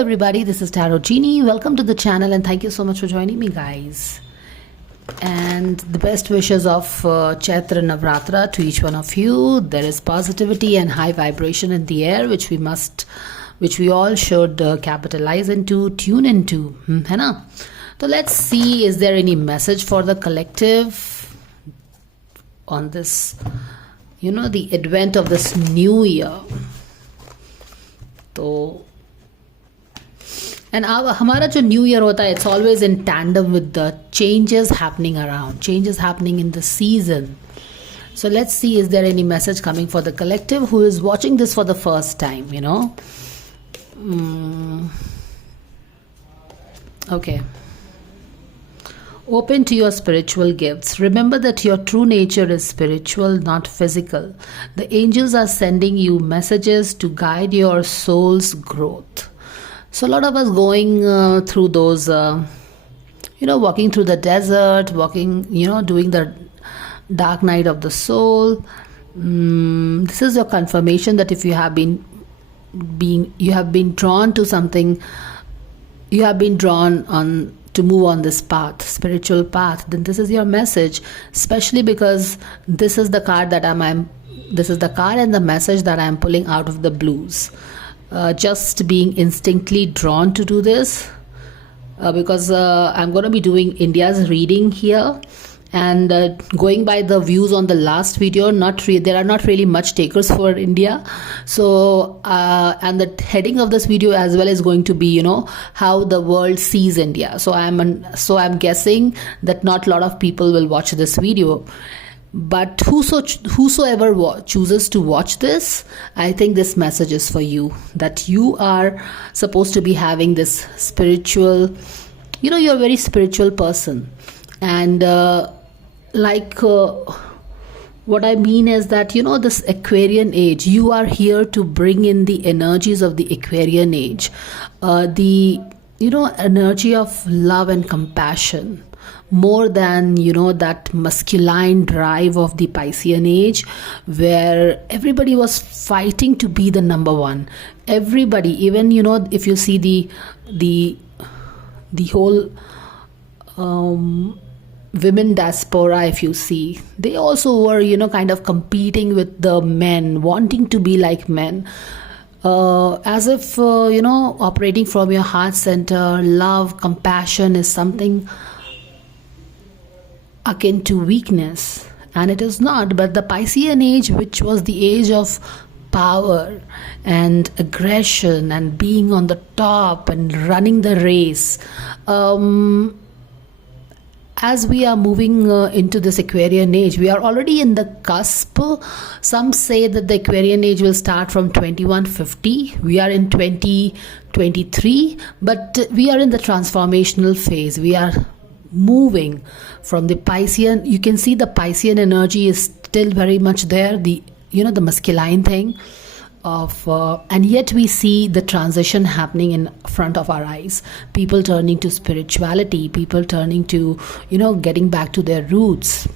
everybody, this is Tarot Genie. Welcome to the channel and thank you so much for joining me, guys. And the best wishes of Chaitra Navratra to each one of you. There is positivity and high vibration in the air which we all should capitalize into, tune into, hai na? So let's see, is there any message for the collective on this, the advent of this new year. So, and हमारा जो new year होता है, it's always in tandem with the changes happening around, changes happening in the season. So let's see, is there any message coming for the collective who is watching this for the first time, Okay. Open to your spiritual gifts. Remember that your true nature is spiritual, not physical. The angels are sending you messages to guide your soul's growth. So a lot of us going through those, walking through the desert, walking, doing the dark night of the soul. This is your confirmation that if you have been drawn to something, you have been drawn on to move on this path, spiritual path, then this is your message, especially because this is the card that this is the card and the message that I'm pulling out of the blues. Just being instinctively drawn to do this because I'm going to be doing India's reading here, and going by the views on the last video, there are not really much takers for India. So and the heading of this video as well is going to be how the world sees India. So I'm guessing that not a lot of people will watch this video. But whosoever chooses to watch this, I think this message is for you, that you are supposed to be having this spiritual, you're a very spiritual person. And what I mean is that, this Aquarian age, you are here to bring in the energies of the Aquarian age, the, energy of love and compassion, more than that masculine drive of the Piscean age, where everybody was fighting to be the number one. Everybody, even if you see the whole women diaspora, if you see, they also were kind of competing with the men, wanting to be like men. As if operating from your heart center, love, compassion is something akin to weakness, and it is not. But the Piscean age, which was the age of power and aggression and being on the top and running the race, as we are moving into this Aquarian age, we are already in the cusp. Some say that the Aquarian age will start from 2150. We are in 2023, but we are in the transformational phase. We are moving from the Piscean. You can see the Piscean energy is still very much there, the the masculine thing of and yet we see the transition happening in front of our eyes. People turning to spirituality, people turning to getting back to their roots,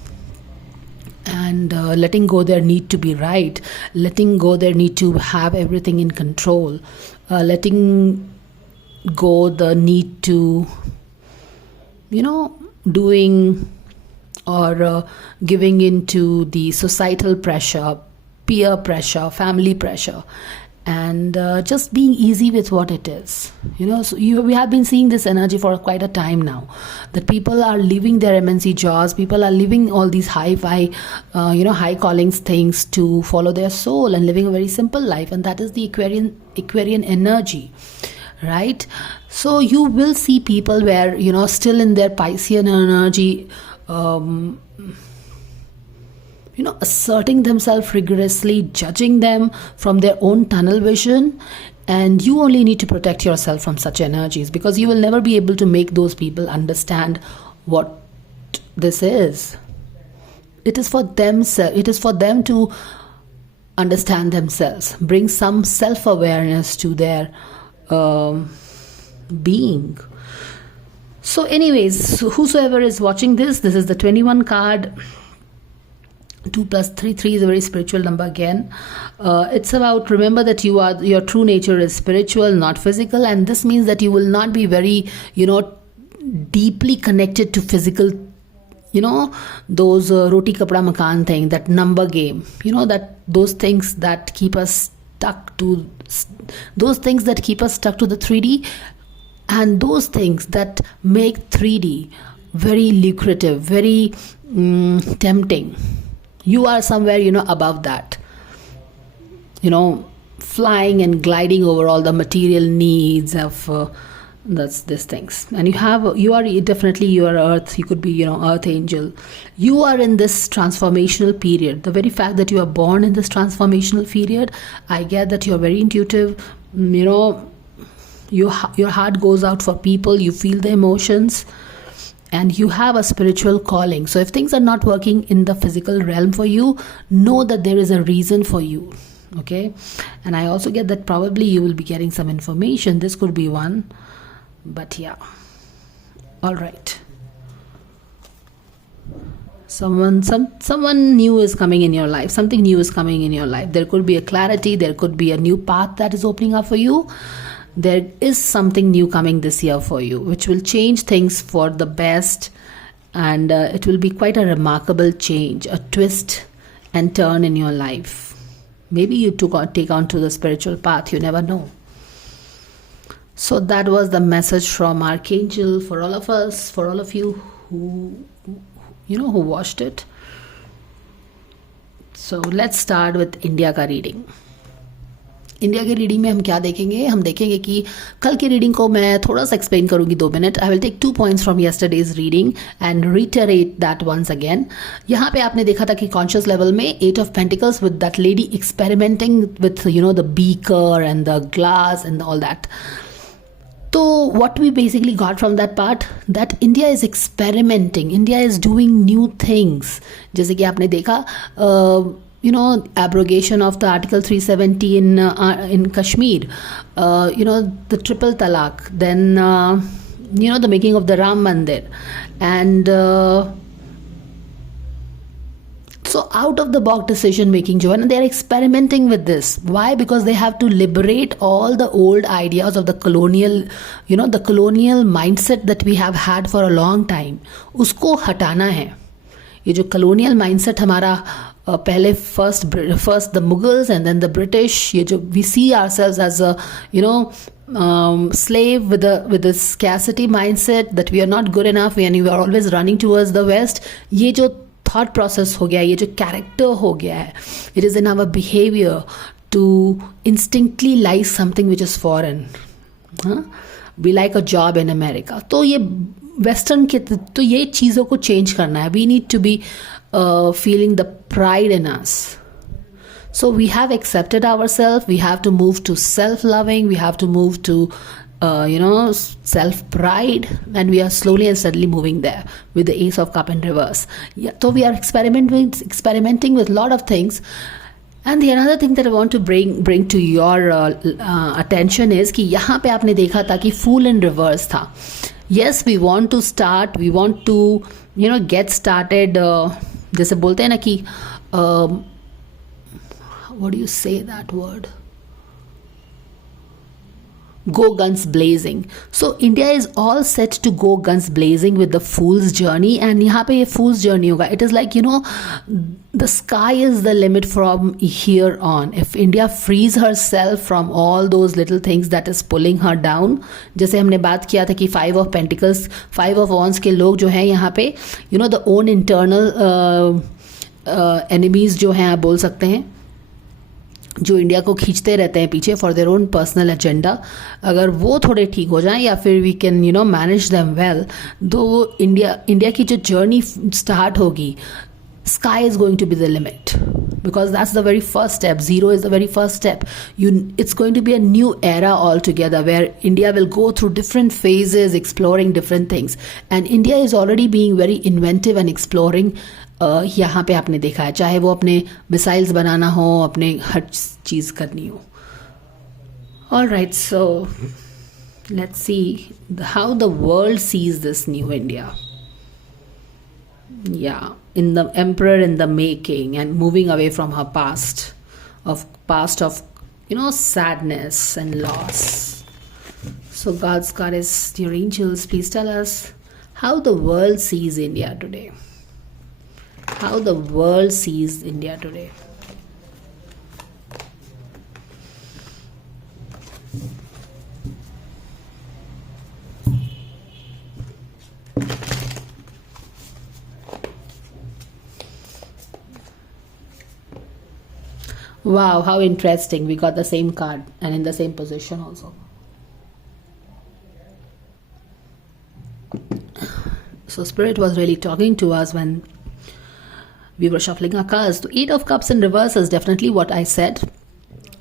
and letting go their need to be right, letting go their need to have everything in control, letting go the need to doing or giving into the societal pressure, peer pressure, family pressure, and just being easy with what it is. So we have been seeing this energy for quite a time now, that people are leaving their MNC jobs, people are leaving all these high callings things to follow their soul and living a very simple life, and that is the Aquarian energy, right? So you will see people where still in their Piscean energy, asserting themselves rigorously, judging them from their own tunnel vision. And you only need to protect yourself from such energies, because you will never be able to make those people understand what this is. It is for themselves. It is for them to understand themselves, bring some self-awareness to their being. So anyways, whosoever is watching this is the 21 card 2 plus 3. 3 is a very spiritual number again. It's about, remember that your true nature is spiritual, not physical, and this means that you will not be very, deeply connected to physical, those roti kapda makan thing, that number game, that those things that keep us stuck to the 3D, and those things that make 3D very lucrative, very tempting. You are somewhere, above that, flying and gliding over all the material needs of that's these things. And you are earth. You could be, earth angel. You are in this transformational period. The very fact that you are born in this transformational period, I get that you're very intuitive. Your heart goes out for people. You feel the emotions, and you have a spiritual calling. So if things are not working in the physical realm for you, know that there is a reason for you. Okay. And I also get that probably you will be getting some information. This could be one. But yeah, all right. Someone new is coming in your life. Something new is coming in your life. There could be a clarity. There could be a new path that is opening up for you. There is something new coming this year for you, which will change things for the best. And it will be quite a remarkable change, a twist and turn in your life. Maybe you take on to the spiritual path. You never know. So that was the message from Archangel for all of us, for all of you who watched it. So let's start with India का reading. India के reading में हम क्या देखेंगे? हम देखेंगे कि कल की रीडिंग को मैं थोड़ा सा एक्सप्लेन करूंगी 2 minute. I will take 2 points from yesterday's reading and reiterate that once again. यहाँ पे आपने देखा था कि कॉन्शियस लेवल में 8 of Pentacles with that lady experimenting with the beaker and the glass and all that. So what we basically got from that part, that India is experimenting, India is doing new things. जैसे कि आपने देखा abrogation of the Article 370 in Kashmir, the triple talaq, then the making of the Ram Mandir, and so out of the box decision making, Joanna, they are experimenting with this. Why? Because they have to liberate all the old ideas of the colonial, the colonial mindset that we have had for a long time. Usko hatana hai. ये जो colonial mindset हमारा पहले first the Mughals and then the British, ये जो we see ourselves as a slave with a scarcity mindset, that we are not good enough and we are always running towards the West. ये जो thought process हो गया, ये जो character हो गया है, it is in our behavior to instinctively like something which is foreign. We like a job in America. तो ये वेस्टर्न के, तो ये चीज़ों को चेंज करना है. We need to be feeling the pride in us. So we have accepted ourselves. We have to move to self-loving. We have to move to self-pride, and we are slowly and steadily moving there with the Ace of Cup in reverse. Yeah, so we are experimenting with a lot of things. And the another thing that I want to bring to your attention is कि यहाँ पे आपने देखा था कि Fool in reverse था. Yes, we want to get started. जैसे बोलते हैं ना कि what do you say that word? Go guns blazing. So India is all set to go guns blazing with the Fool's journey, and यहाँ पे ये Fool's journey होगा. It is like the sky is the limit from here on. If India frees herself from all those little things that is pulling her down, जैसे हमने बात किया था कि 5 of Pentacles, 5 of Wands के लोग जो हैं यहाँ पे the own internal enemies जो हैं आप बोल सकते हैं, जो इंडिया को खींचते रहते हैं पीछे for their own personal agenda, अगर वो थोड़े ठीक हो जाएं या फिर we can manage them well, तो इंडिया की जो जर्नी स्टार्ट होगी, sky is going to be the limit, because that's the very first step. 0 is the very first step. It's going to be a new era altogether where India will go through different phases, exploring different things, and India is already being very inventive and exploring. यहाँ पे आपने देखा है, चाहे वो अपने missiles बनाना हो, अपने हर चीज़ करनी हो. All right, so let's see how the world sees this new India. Yeah, in the emperor in the making and moving away from her past of sadness and loss. So God's goddess, dear angels, please tell us how the world sees India today. How the world sees India today. Wow, how interesting. We got the same card and in the same position also. So Spirit was really talking to us when we were shuffling our cards. The Eight of Cups in reverse is definitely what I said.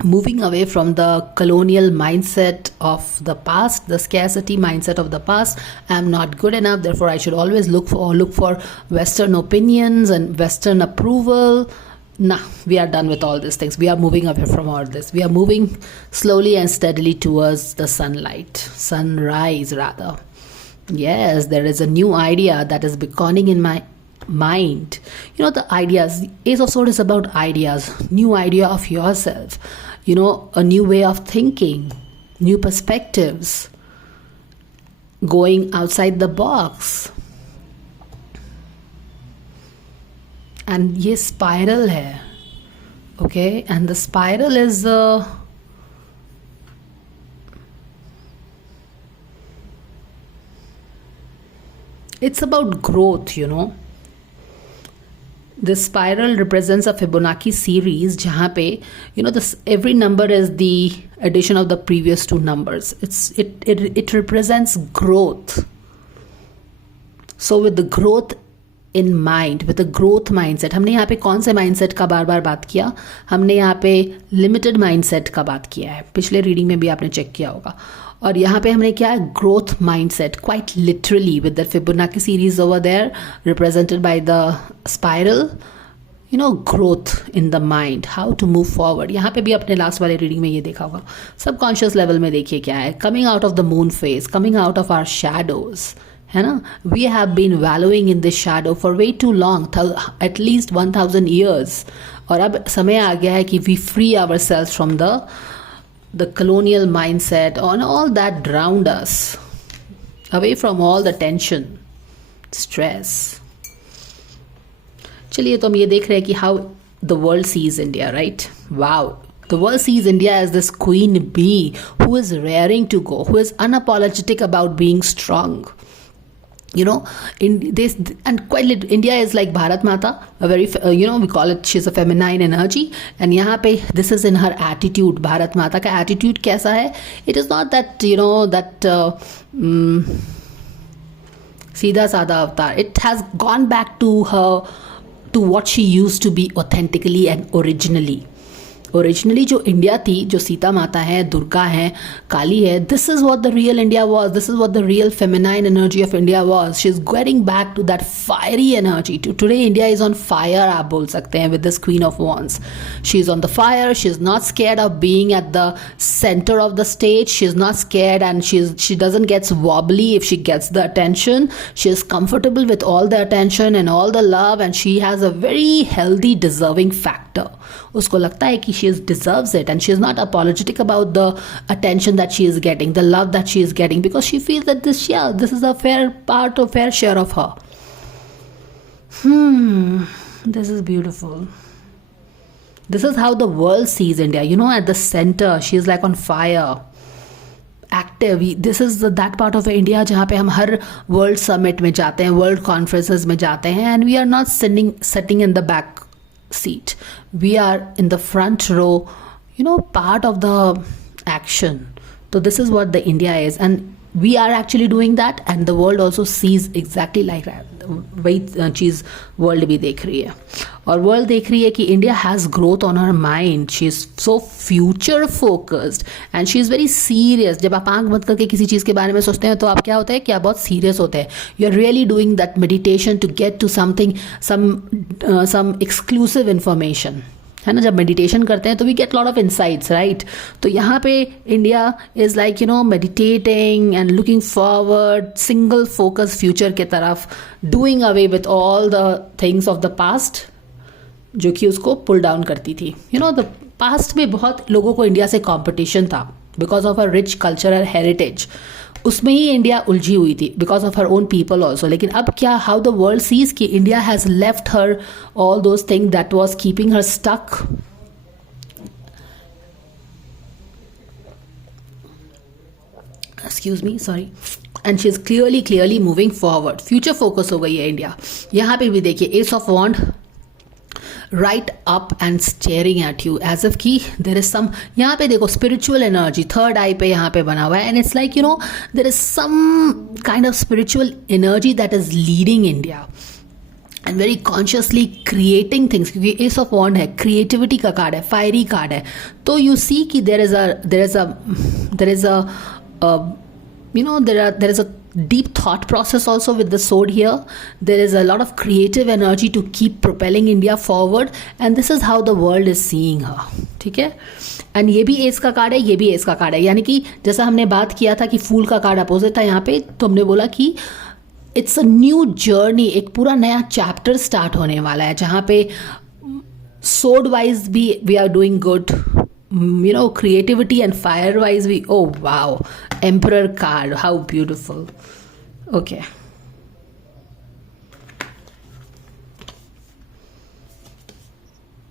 Moving away from the colonial mindset of the past, the scarcity mindset of the past. I'm not good enough, therefore I should always look for Western opinions and Western approval. Nah, we are done with all these things. We are moving away from all this. We are moving slowly and steadily towards the sunrise rather. Yes, there is a new idea that is beckoning in my mind. The ideas. Ace of Swords is about ideas. New idea of yourself. A new way of thinking. New perspectives. Going outside the box. And ये spiral है. Okay, and the spiral is it's about growth, This spiral represents a Fibonacci series जहाँ पे this every number is the addition of the previous two numbers. It represents growth. So with the growth in mind, with a growth mindset, हमने यहाँ पे कौन से mindset का बार बार बात किया? हमने यहाँ पे limited mindset का बात किया है. पिछले रीडिंग में भी आपने चेक किया होगा. और यहाँ पे हमने क्या है? Growth mindset, quite literally with the Fibonacci series over there represented by the spiral. Growth in the mind, how to move forward. यहाँ पे भी अपने लास्ट वाले रीडिंग में ये देखा होगा. सबकॉन्शियस लेवल में देखिए क्या है? Coming out of the moon phase, coming out of our shadows. है ना? We have been wallowing in this shadow for way too long, at least 1000 years. और अब समय आ गया है कि we free ourselves from the colonial mindset and all that drowned us, away from all the tension, stress. चलिए तो हम ये देख रहे हैं कि how the world sees India, right? Wow. The world sees India as this queen bee who is raring to go, who is unapologetic about being strong. In this, and quite India is like Bharat Mata, a very we call it, she's a feminine energy, and यहाँ पे this is in her attitude. Bharat Mata का attitude कैसा है? It is not that सीधा साधा avatar. It has gone back to what she used to be authentically and originally. Originally जो India थी, जो सीता माता है, दुर्गा है, काली है, this is what the real India was, this is what the real feminine energy of India was. She is getting back to that fiery energy. Today India is on fire, आप बोल सकते हैं, with this queen of wands. She is on the fire. She is not scared of being at the center of the stage. She is not scared and she doesn't gets wobbly if she gets the attention. She is comfortable with all the attention and all the love, and she has a very healthy deserving factor. उसको लगता है कि she deserves it, and she is not apologetic about the attention that she is getting, the love that she is getting, because she feels that this is a fair share of her. This is beautiful. This is how the world sees India. At the center, she is like on fire, active. This is that part of India जहाँ पे हम हर world summit में जाते हैं, world conferences में जाते हैं, and we are not sitting in the back seat. We are in the front row, part of the action. So this is what the India is, and we are actually doing that, and the world also sees exactly like that. वही चीज़ world भी देख रही है, और world देख रही है कि India has growth on her mind. She is so future focused and she is very serious. जब आप आंख बंद करके किसी चीज़ के बारे में सोचते हैं तो आप क्या होता है कि आप बहुत सीरियस होते हैं. You are really doing that meditation to get to something, some exclusive information. है ना, जब मेडिटेशन करते हैं तो we get lot of insights, right. तो यहाँ पे India is like you know meditating and looking forward, single focus future के तरफ, doing away with all the things of the past जो कि उसको पुल डाउन करती थी। यू नो द पास्ट में बहुत लोगों को इंडिया से कॉम्पिटिशन था because of a rich cultural heritage, उसमें ही इंडिया उलझी हुई थी because of her own people also. लेकिन अब क्या, हाउ द वर्ल्ड सीज कि India has left her all those thing that was keeping her stuck. Excuse me, sorry. And she is clearly moving forward, future focus हो गई है India. यहाँ पे भी देखिए ace of wand right up and staring at you as if कि there is some, यहाँ पे देखो spiritual energy, third eye पे यहाँ पे बना हुआ है, and it's like you know there is some kind of spiritual energy that is leading India and very consciously creating things, क्योंकि ace of wand है, creativity का कार्ड है, fiery कार्ड है। तो you see कि there is a deep thought process also with the sword here. There is a lot of creative energy to keep propelling India forward, and this is how the world is seeing her. ठीक है, and ये भी S का card है, ये भी S का card है, यानी कि जैसा हमने बात किया था कि फूल का कार्ड अपोजिट था यहाँ पे, तो हमने बोला कि इट्स अ न्यू जर्नी, एक पूरा नया चैप्टर स्टार्ट होने वाला है जहाँ पे sword wise भी we are doing good, you know, creativity and fire wise we, oh wow, emperor card, how beautiful. Okay,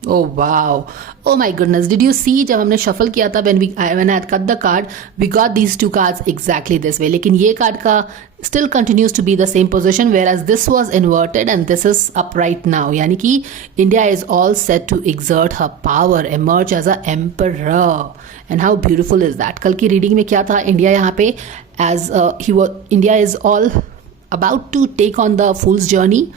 oh wow, oh my goodness, did you see जब हमने shuffle किया था, when I had cut the card, we got these two cards exactly this way, लेकिन ये card का still continues to be the same position, whereas this was inverted and this is upright now, यानी कि India is all set to exert her power, emerge as a emperor, and how beautiful is that. कल की reading में क्या था, India यहाँ पे as India is all about to take on the fool's journey,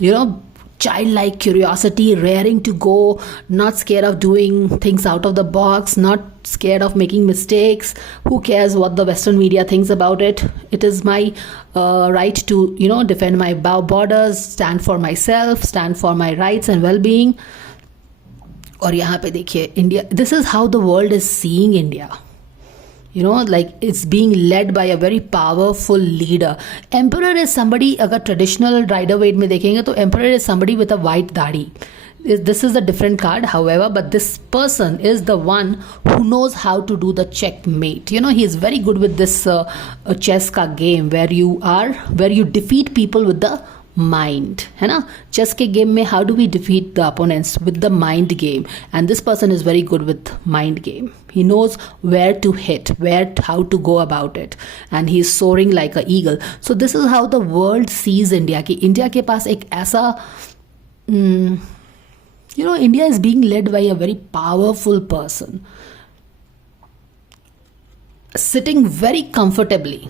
you know, childlike curiosity, raring to go, not scared of doing things out of the box, not scared of making mistakes. Who cares what the Western media thinks about it? It is my right to, you know, defend my borders, stand for myself, stand for my rights and well-being. और यहाँ पे देखिए India, this is how the world is seeing India. You know, like it's being led by a very powerful leader. Emperor is somebody, अगर traditional rider weight में देखेंगे तो emperor is somebody with a white दाढ़ी. This is a different card, however, but this person is the one who knows how to do the checkmate. You know, he is very good with this chess का game where you defeat people with the mind, है ना। Chess के game में how do we defeat the opponents? With the mind game, and this person is very good with mind game. He knows where to hit, how to go about it, and he is soaring like an eagle. So this is how the world sees India, कि India के पास एक ऐसा you know, India is being led by a very powerful person sitting very comfortably,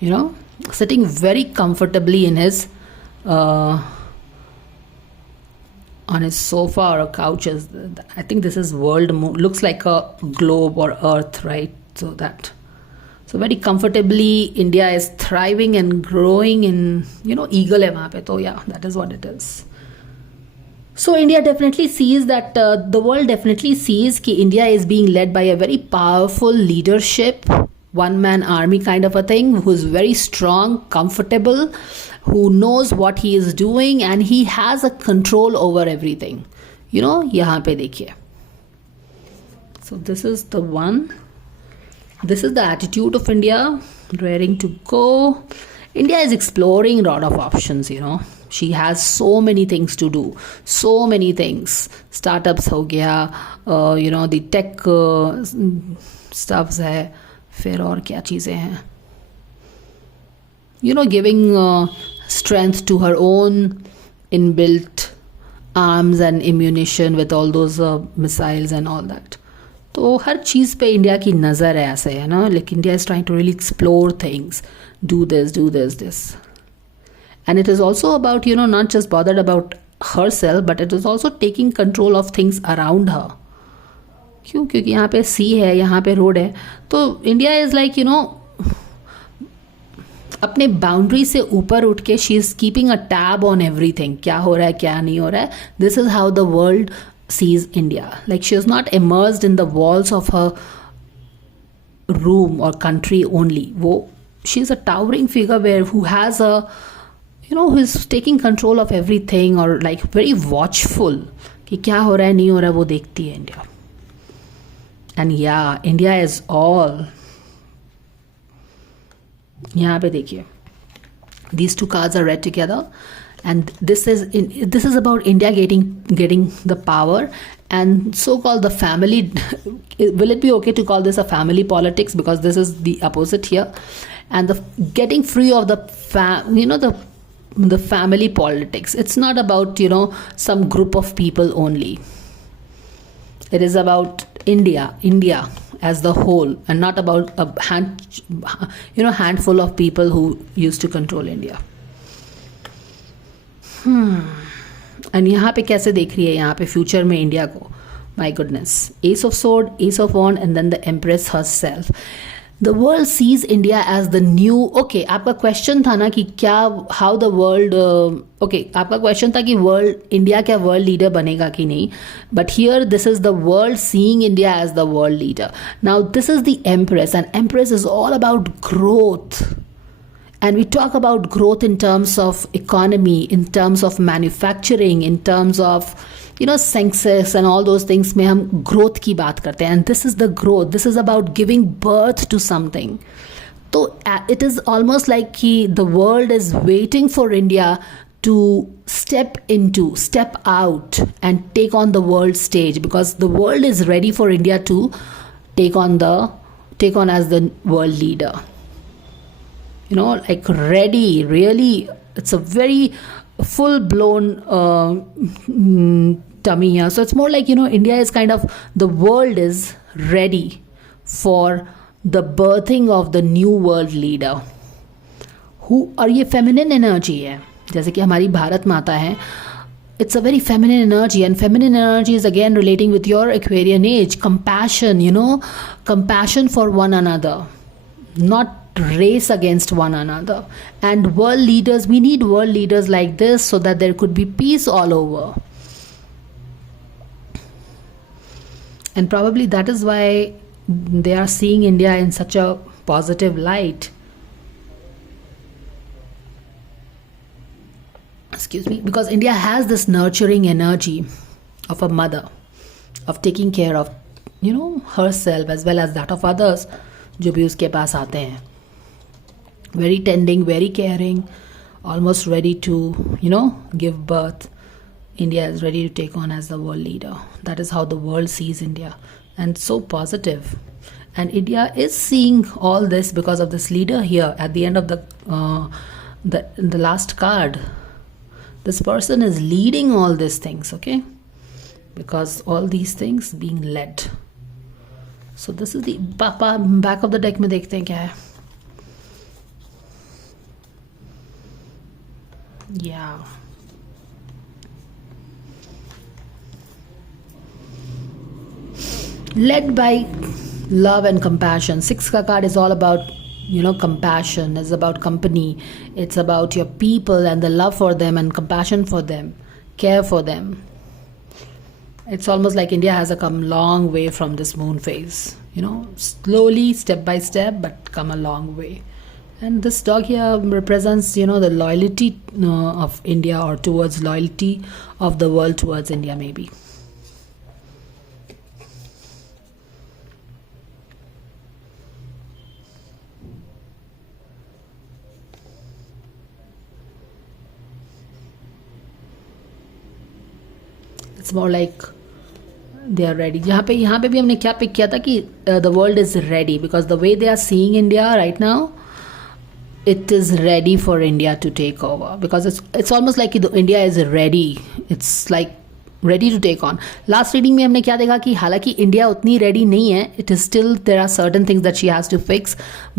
you know, sitting very comfortably in his on his sofa or a couch. I think this is world looks like a globe or earth, right? So very comfortably India is thriving and growing in, you know, eagle hai wahan pe. So yeah, that is what it is. So India definitely sees that the world definitely sees कि India is being led by a very powerful leadership, one-man army kind of a thing, who is very strong, comfortable, who knows what he is doing, and he has a control over everything. You know, यहाँ पे देखिए. So this is the one. This is the attitude of India, raring to go. India is exploring a lot of options, you know. She has so many things to do, so many things. Startups हो गया, you know, the tech stuffs है, फिर और क्या चीज़ें हैं, you know, giving strength to her own inbuilt arms and ammunition with all those missiles and all that. तो हर चीज़ पे इंडिया की नज़र है ऐसे, है ना. Like India is trying to really explore things, do this. And it is also about, you know, not just bothered about herself, but it is also taking control of things around her. क्यों? क्योंकि यहाँ पे सी है, यहाँ पे road है, तो India is like, you no, अपने बाउंड्री से ऊपर उठ के she is keeping a tab on everything, क्या हो रहा है क्या नहीं हो रहा है. This is how the world sees India. Like she is not immersed in the walls of her room और country only. वो she is a towering figure where who has a who is taking control of everything or like very watchful कि क्या हो रहा है नहीं हो रहा है वो देखती है India. And yeah, India is all. यहाँ पे देखिए, these two cards are read together, and this is about India getting the power and so-called the family. Will it be okay to call this a family politics, because this is the opposite here, and the getting free of the the family politics. It's not about some group of people only. It is about India as the whole, and not about a handful of people who used to control India. And यहाँ पे कैसे देख रही है यहाँ पे future में India को. My goodness, ace of sword, ace of wand and then the empress herself. The world sees India as the new. Okay, आपका क्वेश्चन था ना कि क्या हाउ द वर्ल्ड. ओके, आपका क्वेश्चन था कि वर्ल्ड इंडिया क्या वर्ल्ड लीडर बनेगा कि नहीं. But here this is the world seeing India as the world leader. Now this is the empress, and empress is all about growth. And we talk about growth in terms of economy, in terms of manufacturing, in terms of census and all those things में हम growth की बात करते हैं. And this is the growth. This is about giving birth to something. So it is almost like the world is waiting for India to step out and take on the world stage, because the world is ready for India to take on as the world leader. Like ready, really, it's a very full-blown tummy here. So it's more like, India is kind of, the world is ready for the birthing of the new world leader. और ये feminine energy है, जैसे कि हमारी भारत माता है. It's a very feminine energy, and feminine energy is again relating with your Aquarian age. Compassion, compassion for one another, not race against one another. And world leaders, we need world leaders like this so that there could be peace all over. And probably that is why they are seeing India in such a positive light. Excuse me, because India has this nurturing energy of a mother, of taking care of herself as well as that of others जो भी उसके पास आते हैं. Very tending, very caring, almost ready to give birth. India is ready to take on as the world leader. That is how the world sees India, and so positive. And India is seeing all this because of this leader here at the end of the last card. This person is leading all these things, okay? Because all these things being led. So this is the back of the deck में देखते हैं क्या है. Yeah. Led by love and compassion. 6 का card is all about compassion. It's about company. It's about your people and the love for them and compassion for them, care for them. It's almost like India has come long way from this moon phase. Slowly, step by step, but come a long way. And this dog here represents, the loyalty of India, or towards loyalty of the world towards India, maybe. It's more like they are ready. यहाँ पे भी हमने क्या pick किया था कि the world is ready, because the way they are seeing India right now, it is ready for India to take over, because it's almost like India is ready. It's like ready to take on. Last reading में हमने क्या देखा कि हालांकि India उतनी ready नहीं है. It is still, there are certain things that she has to fix.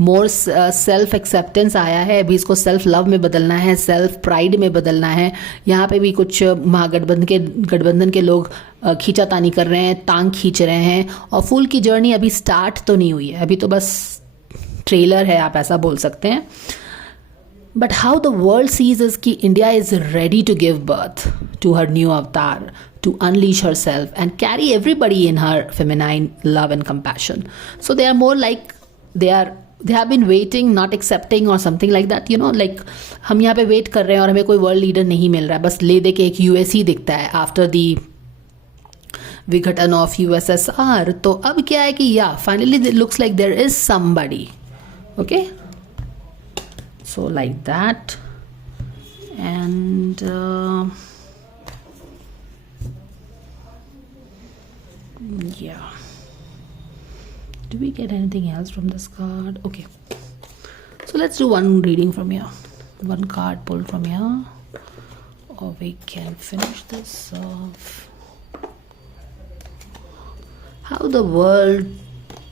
More self acceptance आया है, अभी इसको self love में बदलना है, self pride में बदलना है. यहाँ पे भी कुछ महागठबंधन के लोग खींचातानी कर रहे हैं, टांग खींच रहे हैं, और फुल की जर्नी अभी स्टार्ट तो नहीं हुई है, अभी तो बस ट्रेलर है, आप ऐसा बोल सकते हैं. But how the world sees is कि India is ready to give birth to her new avatar, to unleash herself and carry everybody in her feminine love and compassion. So they are more like they have been waiting, not accepting or something like that, you know, like हम यहाँ पे wait कर रहे हैं और हमें कोई world leader नहीं मिल रहा है, बस ले दे के एक USC दिखता है after the विघटन of USSR. तो अब क्या है कि finally it looks like there is somebody. Okay, so like that. And yeah, do we get anything else from this card? Okay, so let's do one reading from here, one card pulled from here, or we can finish this off. How the world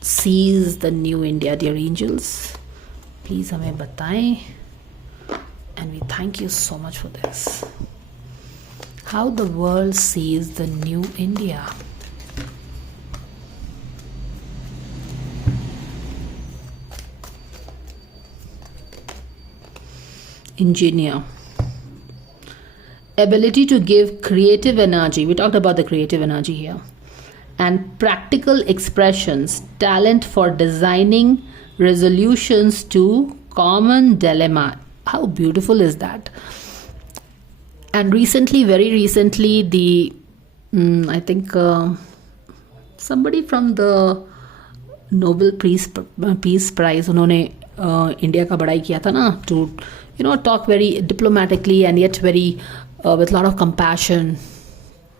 sees the new India, dear angels, please हमें बताएं, and we thank you so much for this. How the world sees the new India. Engineer. Ability to give creative energy. We talked about the creative energy here. And practical expressions. Talent for designing resolutions to common dilemma. How beautiful is that? And recently, very recently, the I think somebody from the Nobel Peace Prize, उन्होंने India का बड़ाई किया था ना, to talk very diplomatically and yet very with a lot of compassion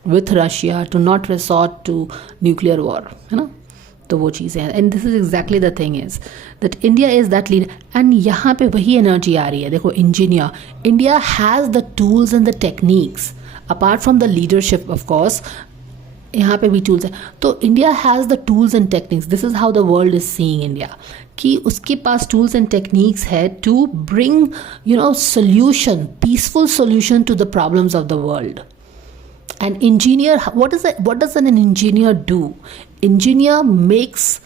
with Russia to not resort to nuclear war, है ना. तो वो चीज़ें हैं, and this is exactly the thing is that India is that leader, and यहाँ पे वही energy आ रही है. देखो, engineer, India has the tools and the techniques, apart from the leadership of course, यहाँ पे भी tools है. तो India has the tools and techniques. This is how the world is seeing India, कि उसके पास tools and techniques है to bring solution, peaceful solution to the problems of the world. An engineer, what does an engineer do? Engineer makes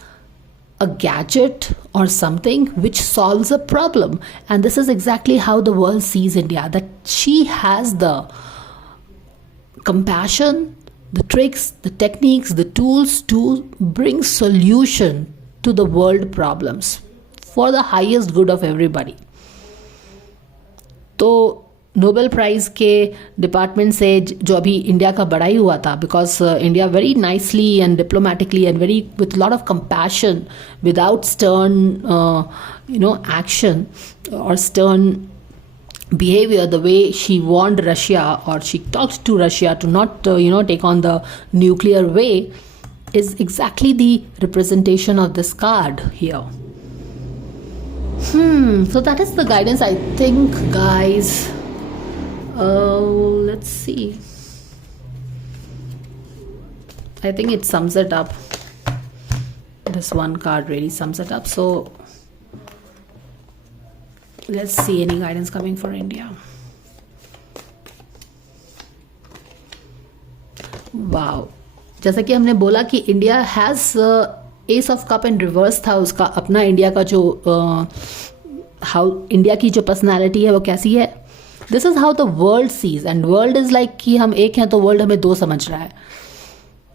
a gadget or something which solves a problem, and this is exactly how the world sees India, that she has the compassion, the tricks, the techniques, the tools to bring solution to the world problems for the highest good of everybody. तो Nobel prize के department से जो अभी India का बड़ाई हुआ था, because India very nicely and diplomatically and very with lot of compassion, without stern action और stern behavior, the way she warned Russia or she talked to Russia to not take on the nuclear way, is exactly the representation of this card here. So that is the guidance, I think, guys. Let's see. I think it sums it up. This one card really sums it up. So let's see any guidance coming for India. Wow. जैसा कि हमने बोला कि India has S of cup and reverse था उसका अपना. India का जो इंडिया की जो पर्सनालिटी है वो कैसी है. This is how the world sees, and world is like कि हम एक हैं तो वर्ल्ड हमें दो समझ रहा है.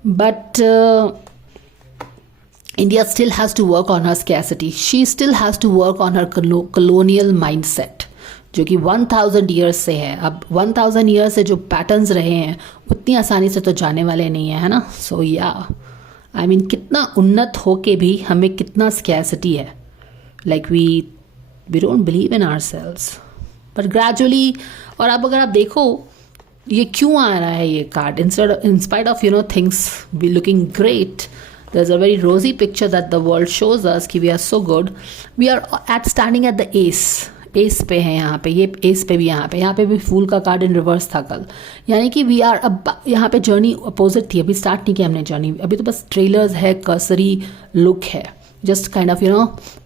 But India still has to work on her scarcity. She still has to work on her colonial mindset, जो कि 1000 years से है. अब 1000 years से जो patterns रहे हैं उतनी आसानी से तो जाने वाले नहीं है ना. So yeah, I mean कितना उन्नत हो के भी हमें कितना scarcity है. Like we don't believe in ourselves. But gradually, और अब अगर आप देखो ये क्यों आ रहा है ये card, in spite of things be looking great, there's a very rosy picture that the world shows us कि we are so good. We are standing at the ace पे है यहाँ पे, ये ace पे भी यहाँ पे भी फूल का कार्ड इन रिवर्स था कल. यानी कि we are अब यहाँ पे जर्नी अपोजिट थी. अभी स्टार्ट नहीं किया हमने जर्नी, अभी तो बस ट्रेलर्स है, कर्सरी लुक है, just kind of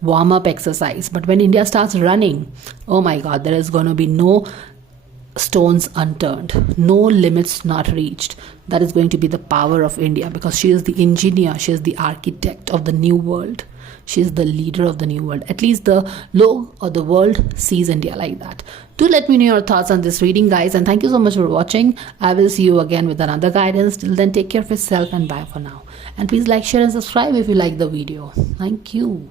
warm up exercise. But when India starts running, oh my God, there is going to be no stones unturned, no limits not reached. That is going to be the power of India, because she is the engineer, she is the architect of the new world. She is the leader of the new world. At least the logo or the world sees India like that. Do let me know your thoughts on this reading, guys, and thank you so much for watching. I will see you again with another guidance. Till then, take care of yourself and bye for now. And please like, share and subscribe if you like the video. Thank you.